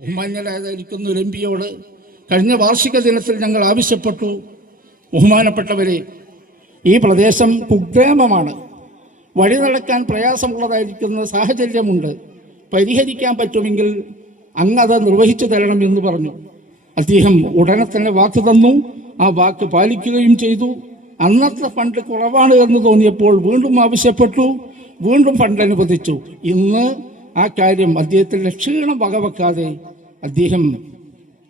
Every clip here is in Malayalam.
ബഹുമാന്യരായിരിക്കുന്ന ഒരു എംപിയോട് കഴിഞ്ഞ വാർഷിക ദിനത്തിൽ ഞങ്ങൾ ആവശ്യപ്പെട്ടു, ബഹുമാനപ്പെട്ടവരെ, ഈ പ്രദേശം കുഗ്രാമമാണ്, വഴി നടക്കാൻ പ്രയാസമുള്ളതായിരിക്കുന്ന സാഹചര്യമുണ്ട്, പരിഹരിക്കാൻ പറ്റുമെങ്കിൽ അങ്ങത് നിർവഹിച്ചു തരണമെന്ന് പറഞ്ഞു. അദ്ദേഹം ഉടനെ തന്നെ വാക്ക് തന്നു, ആ വാക്ക് പാലിക്കുകയും ചെയ്തു. അന്നത്തെ ഫണ്ട് കുറവാണ് എന്ന് തോന്നിയപ്പോൾ വീണ്ടും ആവശ്യപ്പെട്ടു, വീണ്ടും ഫണ്ട് അനുവദിച്ചു. ഇന്ന് ആ കാര്യം അദ്ദേഹത്തിൻ്റെ ക്ഷീണം വകവെക്കാതെ അദ്ദേഹം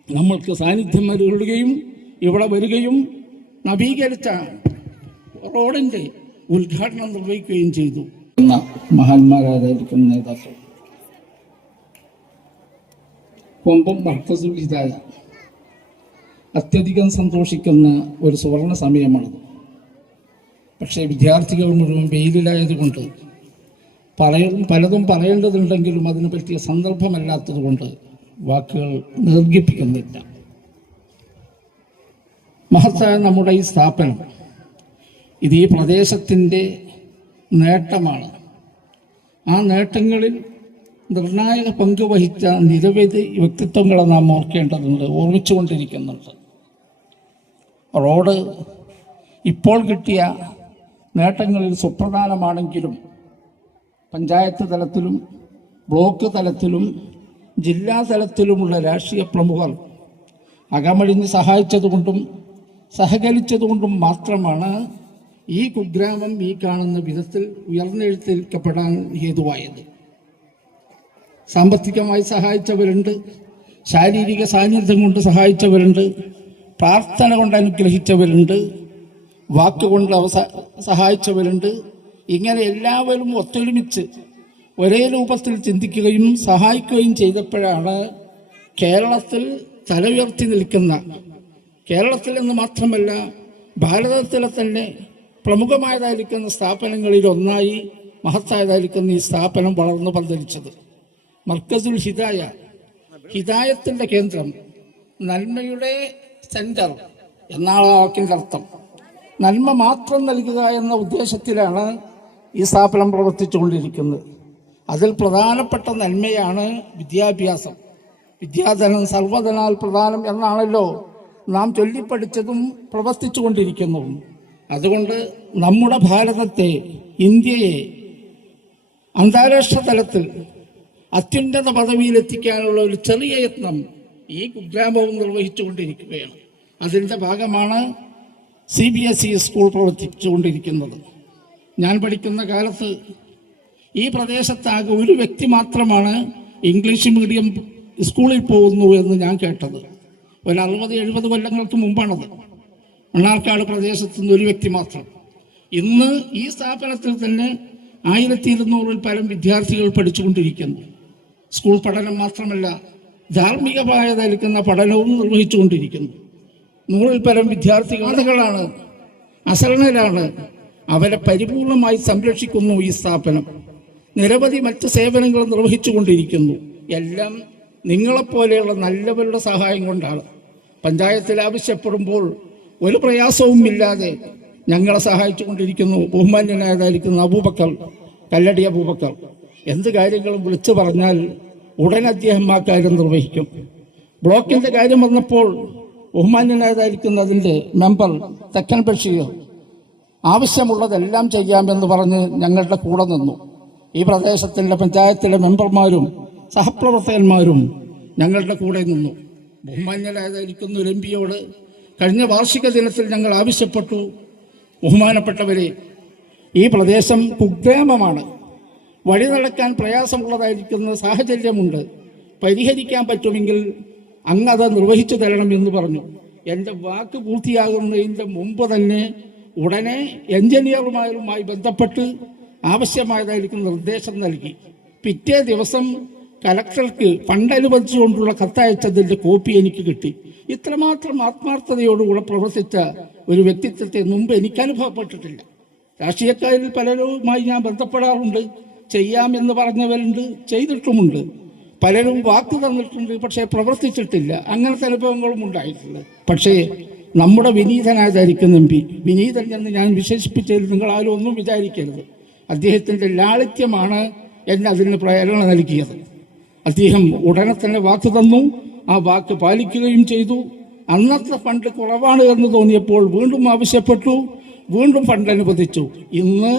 നമ്മൾക്ക് സാന്നിധ്യം നൽകുകയും ഇവിടെ വരികയും നവീകരിച്ച റോഡിൻ്റെ ഉദ്ഘാടനം നിർവഹിക്കുകയും ചെയ്തു എന്ന മഹാന്മാരായിരിക്കുന്ന നേതാക്കൾ. കൊമ്പം മർക്കസുൽ ഹിദായ അത്യധികം സന്തോഷിക്കുന്ന ഒരു സുവർണ സമയമാണത്. പക്ഷേ വിദ്യാർത്ഥികൾ മുഴുവൻ വെയിലിലായതുകൊണ്ട് പലതും പറയേണ്ടതുണ്ടെങ്കിലും അതിനെ പറ്റിയ സന്ദർഭമല്ലാത്തതുകൊണ്ട് വാക്കുകൾ ദീർഘിപ്പിക്കുന്നില്ല. മഹത്തായ നമ്മുടെ ഈ സ്ഥാപനം ഇത് ഈ പ്രദേശത്തിൻ്റെ നേട്ടമാണ്. ആ നേട്ടങ്ങളിൽ നിർണായക പങ്ക് വഹിച്ച നിരവധി വ്യക്തിത്വങ്ങളെ നാം ഓർക്കേണ്ടതുണ്ട്, ഓർമ്മിച്ചുകൊണ്ടിരിക്കുന്നുണ്ട്. റോഡ് ഇപ്പോൾ കിട്ടിയ നേട്ടങ്ങളിൽ സുപ്രധാനമാണെങ്കിലും പഞ്ചായത്ത് തലത്തിലും ബ്ലോക്ക് തലത്തിലും ജില്ലാ തലത്തിലുമുള്ള രാഷ്ട്രീയ പ്രമുഖർ അകമഴിഞ്ഞ് സഹായിച്ചതുകൊണ്ടും സഹകരിച്ചതുകൊണ്ടും മാത്രമാണ് ഈ കുഗ്രാമം ഈ കാണുന്ന വിധത്തിൽ ഉയർന്നെഴുന്നേൽക്കപ്പെടാൻ ഹേതുവായത്. സാമ്പത്തികമായി സഹായിച്ചവരുണ്ട്, ശാരീരിക സാന്നിധ്യം കൊണ്ട് സഹായിച്ചവരുണ്ട്, പ്രാർത്ഥന കൊണ്ട് അനുഗ്രഹിച്ചവരുണ്ട്, വാക്കുകൊണ്ട് സഹായിച്ചവരുണ്ട്. ഇങ്ങനെ എല്ലാവരും ഒത്തൊരുമിച്ച് ഒരേ രൂപത്തിൽ ചിന്തിക്കുകയും സഹായിക്കുകയും ചെയ്തപ്പോഴാണ് കേരളത്തിൽ തല ഉയർത്തി നിൽക്കുന്ന, കേരളത്തിൽ എന്ന് മാത്രമല്ല ഭാരതത്തിലെ തന്നെ പ്രമുഖമായതായിരിക്കുന്ന സ്ഥാപനങ്ങളിൽ ഒന്നായി മഹത്തായതായിരിക്കുന്ന ഈ സ്ഥാപനം വളർന്നു പന്തലിച്ചത്. മർക്കസുൽ ഹിദായ, ഹിദായത്തിൻ്റെ കേന്ദ്രം, നന്മയുടെ സെന്റർ എന്നാണ് ആ വാക്കിൻ്റെ അർത്ഥം. നന്മ മാത്രം നൽകുക എന്ന ഉദ്ദേശത്തിലാണ് ഈ സ്ഥാപനം പ്രവർത്തിച്ചുകൊണ്ടിരിക്കുന്നത്. അതിൽ പ്രധാനപ്പെട്ട നന്മയാണ് വിദ്യാഭ്യാസം. വിദ്യാധനം സർവ്വധനാൽ പ്രധാനം എന്നാണല്ലോ നാം ചൊല്ലിപ്പഠിച്ചതും പ്രവർത്തിച്ചു കൊണ്ടിരിക്കുന്നതും. അതുകൊണ്ട് നമ്മുടെ ഭാരതത്തെ, ഇന്ത്യയെ അന്താരാഷ്ട്ര തലത്തിൽ അത്യുന്നത പദവിയിലെത്തിക്കാനുള്ള ഒരു ചെറിയ യത്നം ഈ കുഗ്രാമവും നിർവഹിച്ചു കൊണ്ടിരിക്കുകയാണ്. അതിൻ്റെ ഭാഗമാണ് CBSE സ്കൂൾ പ്രവർത്തിച്ചുകൊണ്ടിരിക്കുന്നത്. ഞാൻ പഠിക്കുന്ന കാലത്ത് ഈ പ്രദേശത്താകെ ഒരു വ്യക്തി മാത്രമാണ് ഇംഗ്ലീഷ് മീഡിയം സ്കൂളിൽ പോകുന്നു എന്ന് ഞാൻ കേട്ടത്. ഒരു 60-70 കൊല്ലങ്ങൾക്ക് മുമ്പാണത്. മണ്ണാർക്കാട് പ്രദേശത്തു നിന്ന് ഒരു വ്യക്തി മാത്രം. ഇന്ന് ഈ സ്ഥാപനത്തിൽ തന്നെ 1200-ൽ പരം വിദ്യാർത്ഥികൾ പഠിച്ചുകൊണ്ടിരിക്കുന്നു. സ്കൂൾ പഠനം മാത്രമല്ല, ധാർമ്മികമായതായിരിക്കുന്ന പഠനവും നിർവഹിച്ചുകൊണ്ടിരിക്കുന്നു. 100-ൽ പരം വിദ്യാർത്ഥികളാണ്, അസരണരാണ്. അവരെ പരിപൂർണമായി സംരക്ഷിക്കുന്നു ഈ സ്ഥാപനം. നിരവധി മറ്റ് സേവനങ്ങൾ നിർവഹിച്ചു കൊണ്ടിരിക്കുന്നു. എല്ലാം നിങ്ങളെപ്പോലെയുള്ള നല്ലവരുടെ സഹായം കൊണ്ടാണ്. പഞ്ചായത്തിൽ ആവശ്യപ്പെടുമ്പോൾ ഒരു പ്രയാസവും ഇല്ലാതെ ഞങ്ങളെ സഹായിച്ചു കൊണ്ടിരിക്കുന്നു ബഹുമാന്യനായതായിരിക്കുന്ന അബൂബക്കർ, കല്ലടി അബൂബക്കർ. എന്ത് കാര്യങ്ങളും വിളിച്ചു പറഞ്ഞാൽ ഉടൻ അദ്ദേഹം ആ കാര്യം നിർവഹിക്കും. ബ്ലോക്കിൻ്റെ കാര്യം വന്നപ്പോൾ ബഹുമാന്യനായതായിരിക്കുന്ന അതിൻ്റെ മെമ്പർ തെക്കൻ ബഷീർ ആവശ്യമുള്ളതെല്ലാം ചെയ്യാമെന്ന് പറഞ്ഞ് ഞങ്ങളുടെ കൂടെ നിന്നു. ഈ പ്രദേശത്തിൻ്റെ പഞ്ചായത്തിലെ മെമ്പർമാരും സഹപ്രവർത്തകന്മാരും ഞങ്ങളുടെ കൂടെ നിന്നു. ബഹുമാന്യരായിരിക്കുന്ന ഒരു എംപിയോട് കഴിഞ്ഞ വാർഷിക ദിനത്തിൽ ഞങ്ങൾ ആവശ്യപ്പെട്ടു, ബഹുമാനപ്പെട്ടവരെ, ഈ പ്രദേശം കുഗ്രാമമാണ്, വഴി നടക്കാൻ പ്രയാസമുള്ളതായിരിക്കുന്ന സാഹചര്യമുണ്ട്, പരിഹരിക്കാൻ പറ്റുമെങ്കിൽ അങ്ങത് നിർവഹിച്ചു തരണമെന്ന് പറഞ്ഞു. എൻ്റെ വാക്ക് പൂർത്തിയാകുന്നതിൻ്റെ മുമ്പ് തന്നെ ഉടനെ എഞ്ചിനീയർമാരുമായി ബന്ധപ്പെട്ട് ആവശ്യമായതായിരിക്കും നിർദ്ദേശം നൽകി. പിറ്റേ ദിവസം കലക്ടർക്ക് ഫണ്ട് അനുവദിച്ചുകൊണ്ടുള്ള കത്തയച്ചതിൻ്റെ കോപ്പി എനിക്ക് കിട്ടി. ഇത്രമാത്രം ആത്മാർത്ഥതയോടുകൂടെ പ്രവർത്തിച്ച ഒരു വ്യക്തിത്വത്തെ മുമ്പ് എനിക്ക് അനുഭവപ്പെട്ടിട്ടില്ല. രാഷ്ട്രീയക്കാരിൽ പലരുമായി ഞാൻ ബന്ധപ്പെടാറുണ്ട്, ചെയ്യാമെന്ന് പറഞ്ഞവരുണ്ട്, ചെയ്തിട്ടുമുണ്ട്. പലരും വാക്ക് തന്നിട്ടുണ്ട്, പക്ഷേ പ്രവർത്തിച്ചിട്ടില്ല. അങ്ങനത്തെ അനുഭവങ്ങളും ഉണ്ടായിട്ടുണ്ട്. പക്ഷേ നമ്മുടെ വിനീതനായതായിരിക്കുന്ന എംപി, വിനീതൻ എന്ന് ഞാൻ വിശേഷിപ്പിച്ചതിൽ നിങ്ങൾ ആരും ഒന്നും വിചാരിക്കരുത്. അദ്ദേഹത്തിൻ്റെ ലാളിത്യമാണ് എന്നെ അതിന് പ്രേരണ നൽകിയത്. അദ്ദേഹം ഉടനെ തന്നെ വാക്ക് തന്നു, ആ വാക്ക് പാലിക്കുകയും ചെയ്തു. അന്നത്തെ ഫണ്ട് കുറവാണ് എന്ന് തോന്നിയപ്പോൾ വീണ്ടും ആവശ്യപ്പെട്ടു, വീണ്ടും ഫണ്ട് അനുവദിച്ചു. ഇന്ന്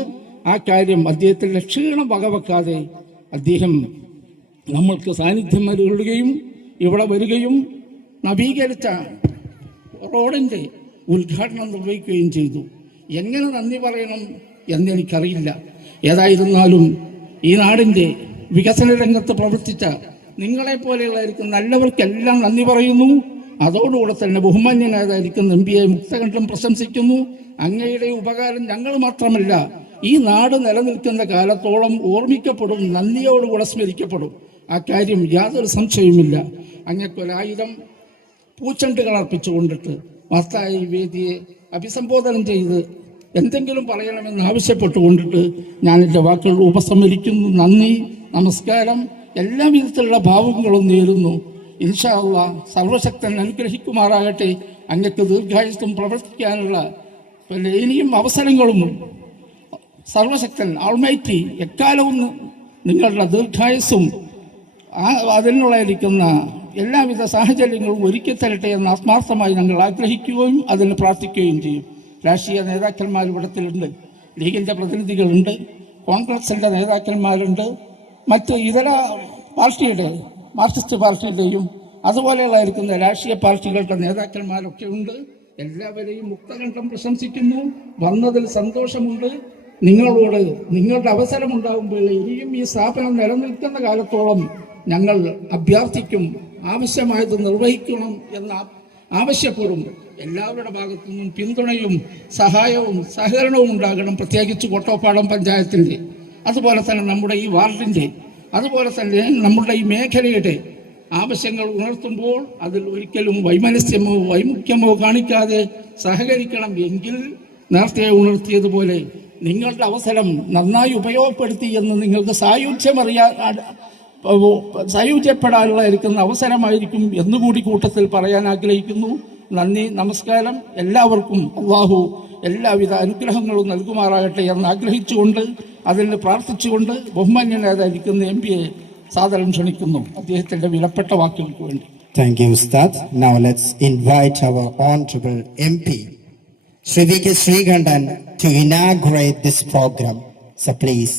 ആ കാര്യം അദ്ദേഹത്തിൻ്റെ ക്ഷീണം വകവെക്കാതെ അദ്ദേഹം നമ്മൾക്ക് സാന്നിധ്യം നൽകുകയും ഇവിടെ വരികയും നവീകരിച്ച റോഡിൻ്റെ ഉദ്ഘാടനം നിർവഹിക്കുകയും ചെയ്തു. എങ്ങനെ നന്ദി പറയണം എന്നെനിക്കറിയില്ല. ഏതായിരുന്നാലും ഈ നാടിൻ്റെ വികസന രംഗത്ത് പ്രവർത്തിച്ച നിങ്ങളെപ്പോലെയുള്ളതായിരിക്കും നല്ലവർക്കെല്ലാം നന്ദി പറയുന്നു. അതോടുകൂടെ തന്നെ ബഹുമാന്യനായതായിരിക്കുന്ന എം പിയെ മുക്തകണ്ഠം പ്രശംസിക്കുന്നു. അങ്ങയുടെ ഉപകാരം ഞങ്ങൾ മാത്രമല്ല, ഈ നാട് നിലനിൽക്കുന്ന കാലത്തോളം ഓർമ്മിക്കപ്പെടും, നന്ദിയോടുകൂടെ സ്മരിക്കപ്പെടും. ആ കാര്യം യാതൊരു സംശയവുമില്ല. അങ്ങക്കൊരായിരം പൂച്ചെണ്ടുകൾ അർപ്പിച്ചുകൊണ്ടിട്ട് മഹത്തായ ഈ വേദിയെ അഭിസംബോധനം ചെയ്ത് എന്തെങ്കിലും പറയണമെന്ന് ആവശ്യപ്പെട്ടുകൊണ്ടിട്ട് ഞാൻ എൻ്റെ വാക്കുകൾ ഉപസംഹരിക്കുന്നു. നന്ദി, നമസ്കാരം. എല്ലാ വിധത്തിലുള്ള ഭാവങ്ങളും നേരുന്നു. ഇൻഷാ അല്ലാഹ് സർവശക്തൻ അനുഗ്രഹിക്കുമാറാകട്ടെ. അങ്ങക്ക് ദീർഘായുസ്സും പ്രവർത്തിക്കാനുള്ള ഇനിയും അവസരങ്ങളും സർവശക്തൻ ആൾമൈറ്റി എക്കാലവും നിങ്ങളുടെ ദീർഘായുസ്സും അതിനുള്ളയിരിക്കുന്ന എല്ലാവിധ സാഹചര്യങ്ങളും ഒരുക്കി തരട്ടെ എന്ന് ആത്മാർത്ഥമായി ഞങ്ങൾ ആഗ്രഹിക്കുകയും അതിന് പ്രാർത്ഥിക്കുകയും ചെയ്യും. രാഷ്ട്രീയ നേതാക്കന്മാർ ഇവിടത്തിലുണ്ട്, ലീഗിൻ്റെ പ്രതിനിധികളുണ്ട്, കോൺഗ്രസിൻ്റെ നേതാക്കന്മാരുണ്ട്, മറ്റ് ഇതര പാർട്ടിയുടെ മാർക്സിസ്റ്റ് പാർട്ടിയുടെയും അതുപോലെയുള്ളതായിരിക്കുന്ന രാഷ്ട്രീയ പാർട്ടികളുടെ നേതാക്കന്മാരൊക്കെ ഉണ്ട്. എല്ലാവരെയും മുക്തകണ്ഠം പ്രശംസിക്കുന്നു. വന്നതിൽ സന്തോഷമുണ്ട്. നിങ്ങളോട് നിങ്ങളുടെ അവസരമുണ്ടാകുമ്പോൾ ഇനിയും ഈ സ്ഥാപനം നിലനിൽക്കുന്ന കാലത്തോളം ഞങ്ങൾ അഭ്യർത്ഥിക്കും, ആവശ്യമായത് നിർവഹിക്കണം എന്ന് ആവശ്യപ്പെടും. എല്ലാവരുടെ ഭാഗത്തു നിന്നും പിന്തുണയും സഹായവും സഹകരണവും ഉണ്ടാകണം. പ്രത്യേകിച്ച് കോട്ടോപ്പാടം പഞ്ചായത്തിൻ്റെ, അതുപോലെ തന്നെ നമ്മുടെ ഈ വാർഡിൻ്റെ, അതുപോലെ തന്നെ നമ്മുടെ ഈ മേഖലയുടെ ആവശ്യങ്ങൾ ഉണർത്തുമ്പോൾ അതിൽ ഒരിക്കലും വൈമനസ്യമോ വൈമുഖ്യമോ കാണിക്കാതെ സഹകരിക്കണം. എങ്കിൽ നേരത്തെ ഉണർത്തിയതുപോലെ നിങ്ങളുടെ അവസരം നന്നായി ഉപയോഗപ്പെടുത്തി എന്ന് നിങ്ങൾക്ക് സായുജ്യപ്പെടാനുള്ള അവസരമായിരിക്കും എന്നുകൂടി കൂട്ടത്തിൽ പറയാൻ ആഗ്രഹിക്കുന്നു. നന്ദി, നമസ്കാരം. എല്ലാവർക്കും അള്ളാഹു എല്ലാവിധ അനുഗ്രഹങ്ങളും നൽകുമാറാകട്ടെ എന്ന് ആഗ്രഹിച്ചുകൊണ്ട് അതിന് പ്രാർത്ഥിച്ചുകൊണ്ട് ബഹുമാന്യനായിരിക്കുന്ന എം പിയെ സാദരം ക്ഷണിക്കുന്നു അദ്ദേഹത്തിന്റെ വിലപ്പെട്ട വാക്കുകൾക്ക് വേണ്ടി. Thank you, Ustad. Now let's invite our honorable MP, Shri V.K. Srikandan, to inaugurate this program. So please.